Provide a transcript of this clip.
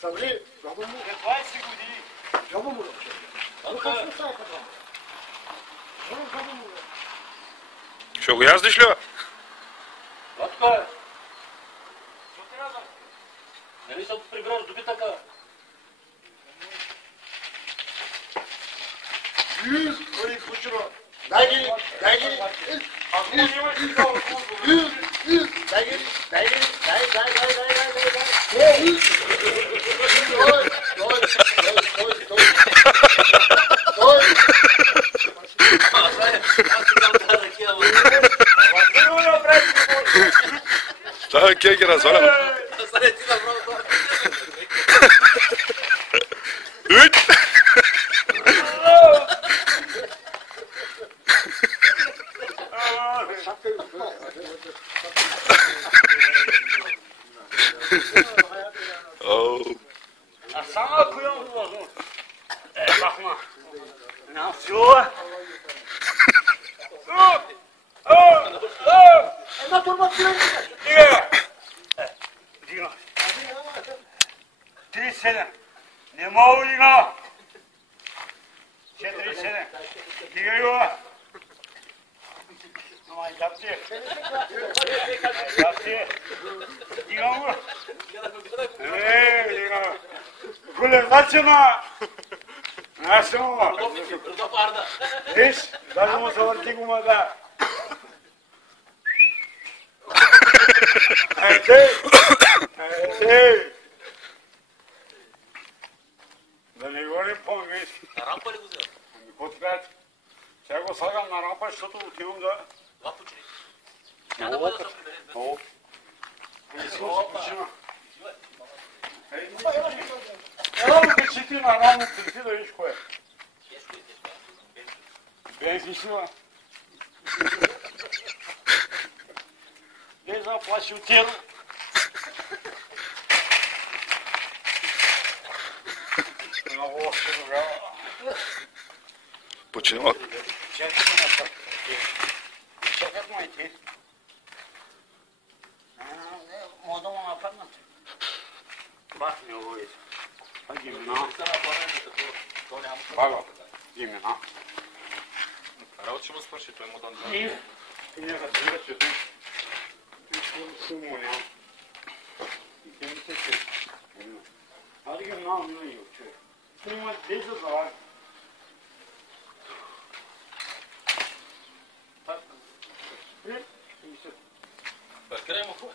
Sabri, robin mu? 20 години. Robin mu? Какво става това? Robin mu? Ще го яздиш ли? Батко е. Що ти радваш? Нали съм прибрал добитъка? Бъди кучера. Дай ги. Ако нямаш и това отговор. Дай ги. Дай. Става кеки разваля. А само ако имам възможност. Бахма. Нямам сила. Една турба ти Дига! Дига. 37. Не мога дига. 47. Дига его. Ама жапти. Дига го. Дига. Големачина. Насимо. Виж, даже му завърти гумата. Ей! Да не говорим по-английски. На рампа ли го взема? Какво трябва? Сега го слагам на рампа, защото отивам да... Това почни. Няма да бъде да се приберем. Много. Не си го се почина. Ела му качити на рамо трити да виж кое. Тежко е, тежко е. Бензи сила. Не заплаши от тера. Много още тогава. Почини малко. Чакат майти. Мога да му нападнат. Бах ми ловите. А гимена. Баба, гимена. Работа ще му свърши, той му дан. И не разбира, че той шумо няма. И те ми се че. Аз ги знам на и човек. Той има 10 залаги. Так. Край му.